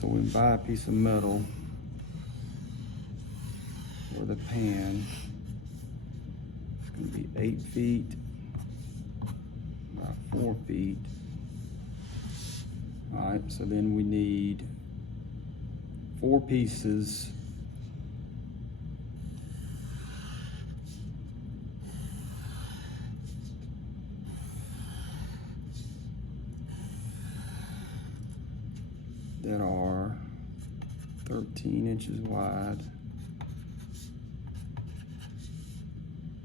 so we buy a piece of metal for the pan. It's gonna be 8 feet by 4 feet. All right, so then we need 4 pieces. That are 13 inches wide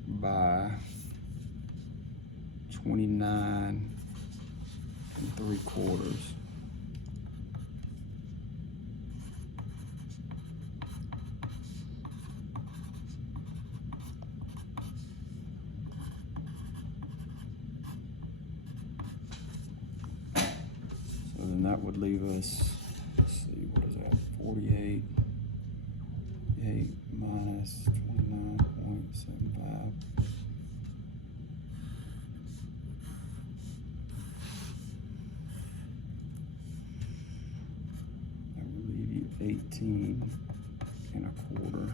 by 29 3/4. So then that would leave us, let's see, what is that, 48, 8 minus 29.75. That would leave you 18.25.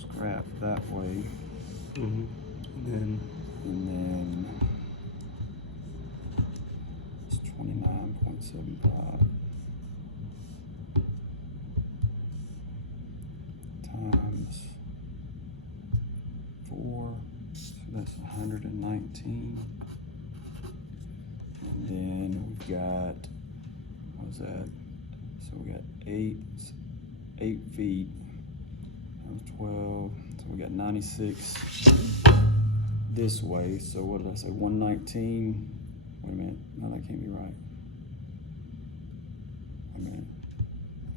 Scrap that way. Mm-hmm. And then it's 29.75 times 4, so that's 119. And then we've got, what was that? So we got 8 feet, that was 12, so we got 96 this way. So what did I say, 119? Wait a minute, no, that can't be right. Wait a minute,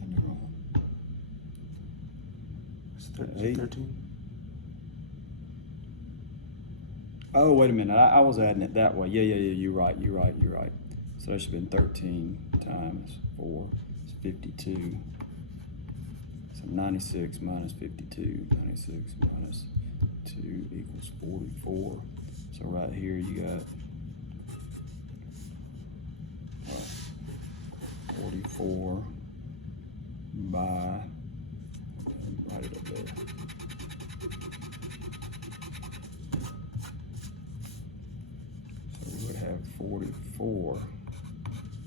I'm wrong. It's 8. 13. Oh, wait a minute, I was adding it that way. Yeah, you're right. So that should have been 13 times 4, it's 52. So 96 minus 52, 96 minus 2 equals 44. So right here you got 44 by, write it up there. So we would have 44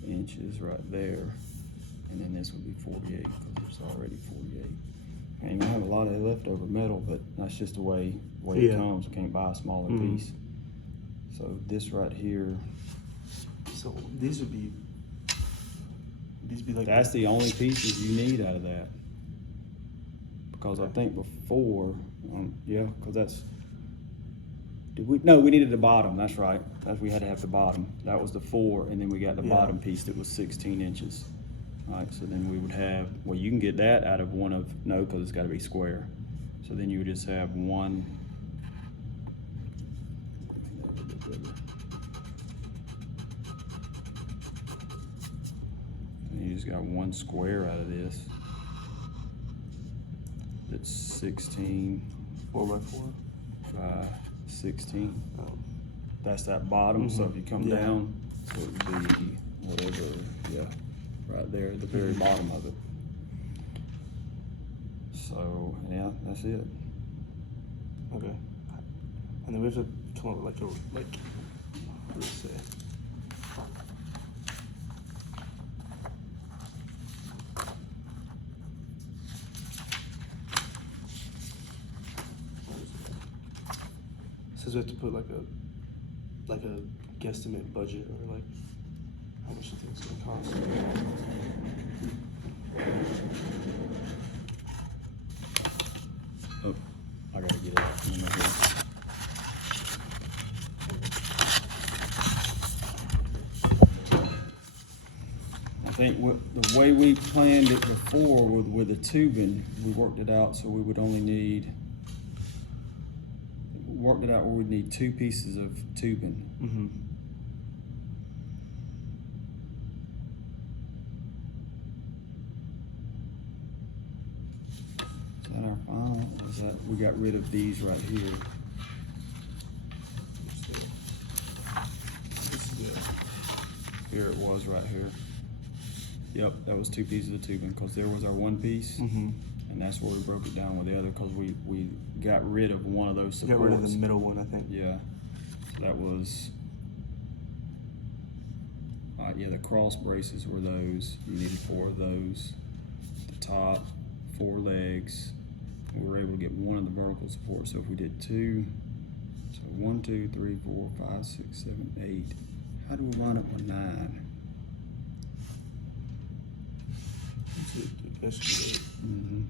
inches right there, and then this would be 48 because it's already 48. And you have a lot of leftover metal, but that's just the way it comes. You can't buy a smaller piece. So this right here. So these would be like. That's the only pieces you need out of that. Because I think before, yeah, because that's. We needed the bottom. That's right. We had to have the bottom. That was the 4, and then we got the bottom piece that was 16 inches. All right, so then we would have, well, you can get that out of one of, no, because it's got to be square. So then you would just have one. And you just got one square out of this. That's 16. 4x4. By 16. Oh. That's that bottom. So if you come down, so it would be whatever, right there at the very bottom of it. So yeah, that's it. Okay. And then we have to come up with what do you say? It says we have to put like a guesstimate budget, or like how much you think it's gonna cost. Oh, I gotta get it out from here. I think the way we planned it before with the tubing, we worked it out so we would only need. Worked it out where we'd need 2 pieces of tubing. Mm-hmm. Is that our final? Or is that we got rid of these right here? Here it was right here. Yep, that was 2 pieces of tubing, because there was our 1 piece, Mm-hmm. and that's where we broke it down with the other, because we got rid of one of those supports. Got rid of the middle one, I think. Yeah, so that was, yeah, the cross braces were those. You needed 4 of those. The top, 4 legs. We were able to get 1 of the vertical supports. So if we did 2, so 1, 2, 3, 4, 5, 6, 7, 8. How do we line up with 9? That should be it. Mm-hmm.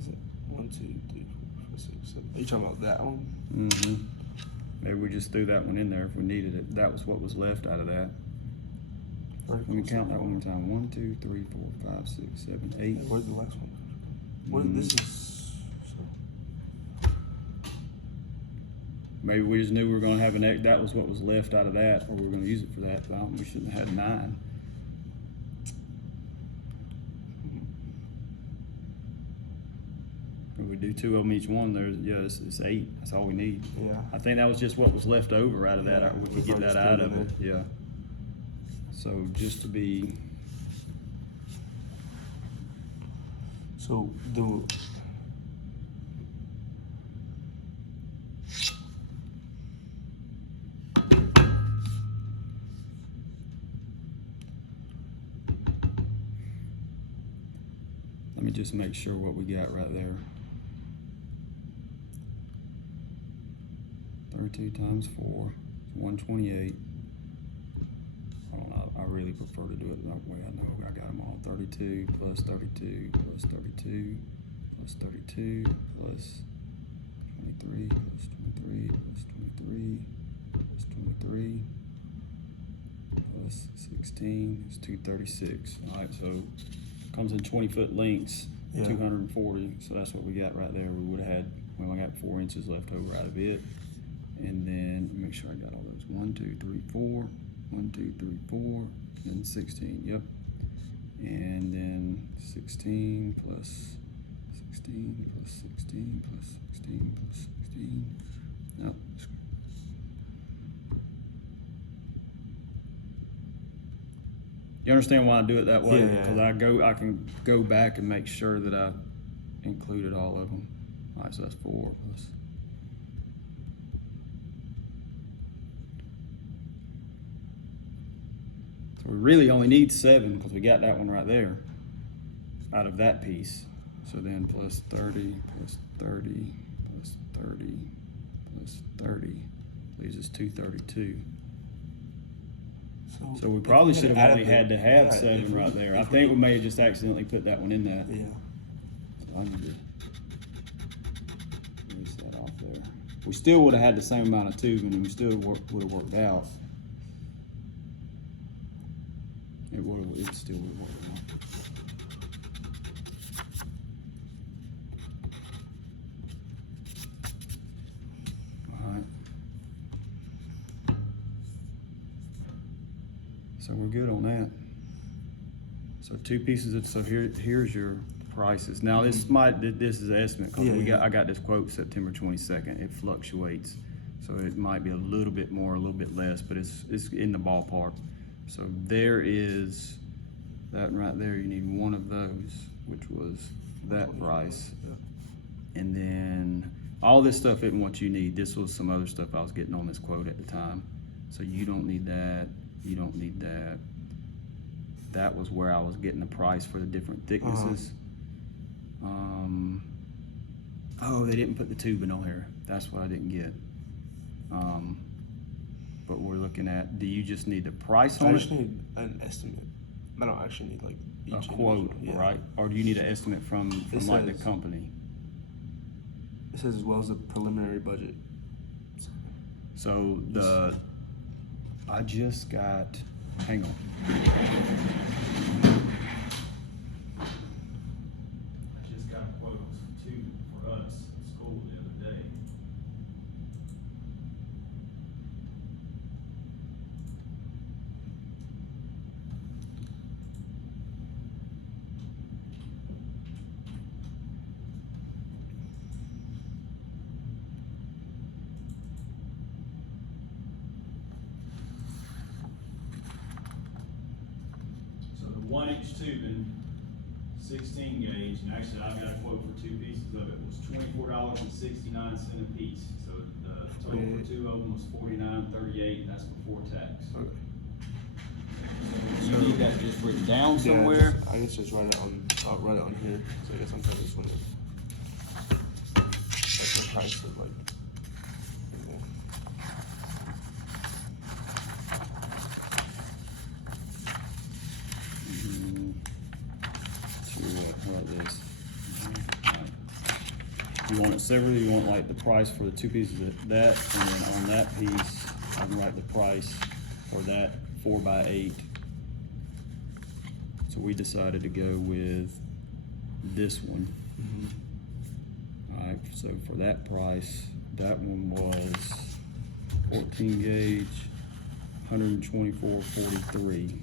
Is it 1, 2, 3, 4, 5, 6, 7? Are you talking about that one? Mm-hmm. Maybe we just threw that one in there if we needed it. That was what was left out of that. Let me count that one more time. 1, 2, 3, 4, 5, 6, 7, 8. Hey, where's the last one? What? Mm. This is. Maybe we just knew we were going to have that was what was left out of that, or we were going to use it for that. But we shouldn't have had 9. If we do 2 of them each one, it's 8. That's all we need. Yeah. I think that was just what was left over out of that. Yeah, We we could get probably that just out put it of it. in Yeah. So just to be, So do. let me just make sure what we got right there. 32 times 4 is 128. I don't know. I really prefer to do it that way. I know I got them all. 32 plus 32 plus 32 plus 32 plus 23 plus 23 plus 23 plus 23 plus 16 is 236. All right, so it comes in 20-foot lengths, Yeah. 240. So that's what we got right there. We would have had, we only got 4 inches left over out of it. And then make sure I got all those. 1, 2, 3, 4. 1, 2, 3, 4. Then 16. Yep. And then 16 plus 16 plus 16 plus 16 plus 16. Yep. You understand why I do it that way? Yeah. Because I can go back and make sure that I included all of them. All right, so that's 4 plus. So we really only need 7 because we got that one right there out of that piece. So then plus 30 plus 30 plus 30 plus 30 leaves us 232. So we probably should have only had to have 7 right there. I think we may have just accidentally put that one in that. Yeah. So I need to erase that off there. We still would have had the same amount of tubing, and we still would have worked out. It still would have worked out. All right. So we're good on that. So 2 pieces of, so here's your prices. Now this is an estimate because Yeah, I got this quote September 22nd. It fluctuates. So it might be a little bit more, a little bit less, but it's in the ballpark. So there is that right there. You need 1 of those, which was that price. Yeah. And then all this stuff isn't what you need. This was some other stuff I was getting on this quote at the time. So you don't need that. You don't need that. That was where I was getting the price for the different thicknesses. Oh, they didn't put the tubing on here. That's what I didn't get. But we're looking at, do you just need the price I on just it? need an estimate. I don't actually need like each A quote, individual. Yeah. right? Or do you need an estimate from like the says- company? It says as well as a preliminary budget. So I just got, hang on. I just got quotes for us in school the other day. inch tubing, 16 gauge, and actually I've got a quote for 2 pieces of it, was $24.69 a piece. So the total for 2 of them was $49.38, that's before tax. Okay. So you need that just written down Yeah, somewhere? I guess just write it on. I'll write it on here. So I guess I'm trying to just want to. Like the price of like. How about this? You want it separately, you want like the price for the 2 pieces of that, and then on that piece, I can write the price for that 4x8. So we decided to go with this one. Alright, so for that price, that one was 14 gauge, 124.43.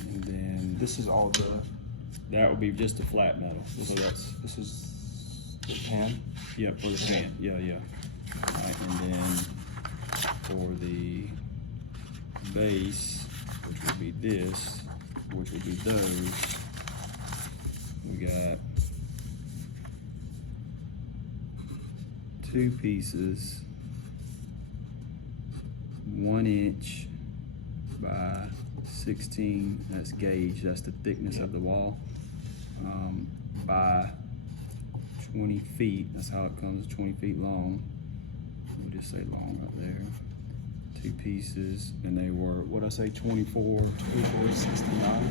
And then This is all the. that would be just a flat metal. So that's, This is the pan. yeah, for the fan, yeah. Alright, and then for the base, which would be this, which would be those, we got 2 pieces, 1 inch by 16, that's gauge, that's the thickness of the wall, by 20 feet, that's how it comes, 20 feet long. We'll just say long right there. 2 pieces, and they were, what'd I say, 24? 24.69.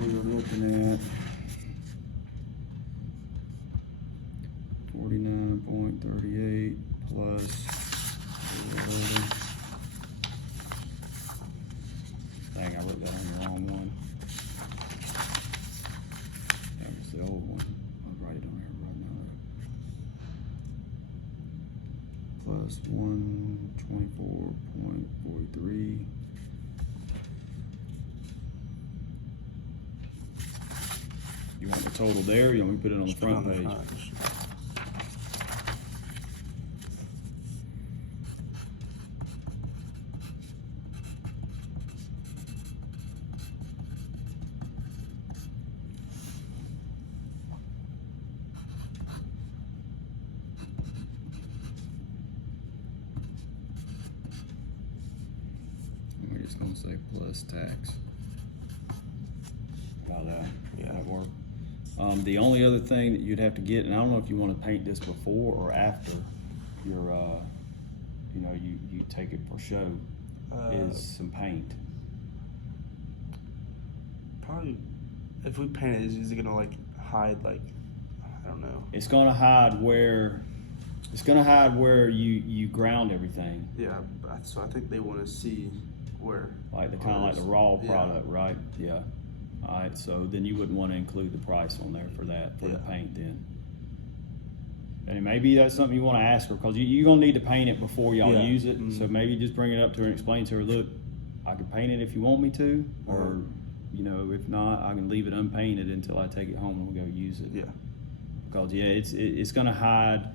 We were looking at 49.38 plus 11. Dang, I wrote that on the wrong one. That was the old one. I'll write it on here right now. Plus 124.43. You want the total there, or you want me to put it on the Just put it front on the page? front. We're just gonna say plus tax. About that, Yeah. that work? The only other thing that you'd have to get, and I don't know if you wanna paint this before or after your, you know, you take it for show, is some paint. Probably, if we paint it, is it gonna like hide like, I don't know. It's gonna hide where you ground everything, Yeah, so I think they want to see where. like the kinda like the raw Yeah. product, right? Yeah. Alright, so then you wouldn't wanna include the price on there for that, for the Yeah. paint then. And maybe that's something you wanna ask her, cause you're gonna need to paint it before y'all Yeah. use it, Mhm. so maybe just bring it up to her and explain to her, look, I can paint it if you want me to, or, Uh-huh. you know, if not, I can leave it unpainted until I take it home and we go use it. Yeah. Cause yeah, it's gonna hide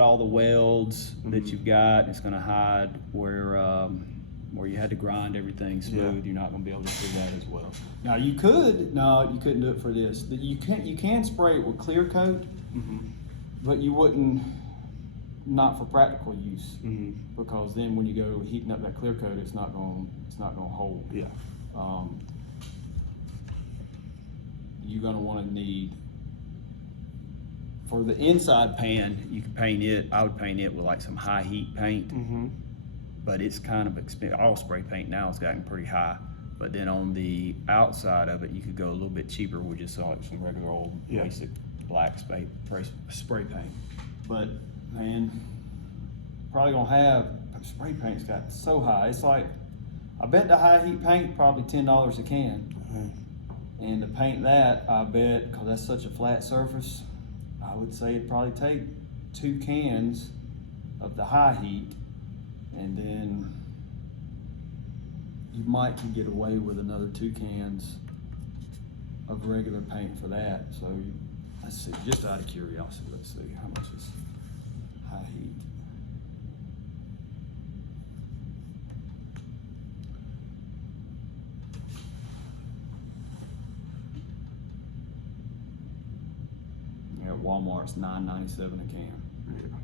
all the welds that Mhm. you've got, it's gonna hide where you had to grind everything smooth, Yeah. you're not gonna be able to do that as well. Now you couldn't do it for this. You can spray it with clear coat, Mm-hmm. but you wouldn't, not for practical use, Mm-hmm. because then when you go heating up that clear coat, it's not gonna hold. Yeah. You're gonna wanna need, for the inside pan, you can paint it, I would paint it with like some high heat paint, Mm-hmm. but it's kind of expensive. All spray paint now has gotten pretty high But then on the outside of it, you could go a little bit cheaper with just like some regular old Yeah. basic black spray paint. But man, probably gonna have spray paint's got so high. It's like I bet the high heat paint probably $10 a can. And to paint that, I bet, cause that's such a flat surface, I would say it'd probably take 2 cans of the high heat, and then you might can get away with another 2 cans of regular paint for that. So let's see, just out of curiosity, let's see how much is high heat. At Walmart's $9.97 a can. Yeah.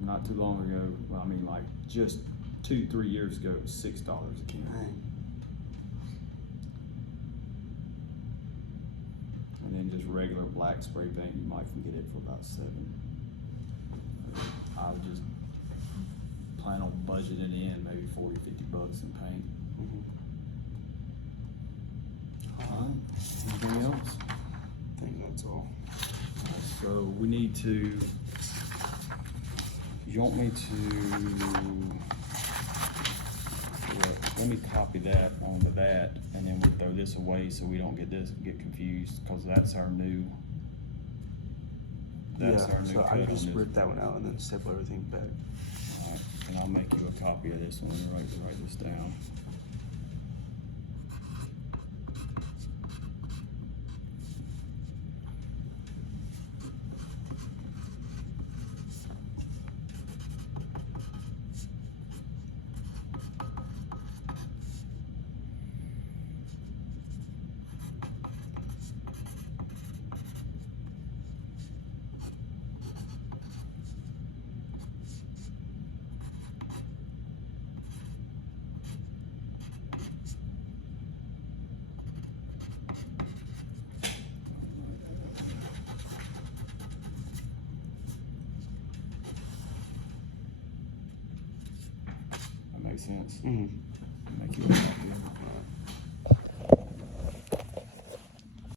Not too long ago, well, I mean, like just 2-3 years ago, it was $6 a can. Dang. And then just regular black spray paint, you might can get it for about $7. I would just plan on budgeting in maybe $40-50 in paint. Alright, anything else? I think that's all. So we need to, you want me to, let me copy that onto that, and then we'll throw this away so we don't get confused, cause that's our new, that's Yeah, our new so cut I on just this. rip that one out and then staple everything back. Alright, and I'll make you a copy of this one and write this down. That makes sense. Mm-hmm. Make you a copy.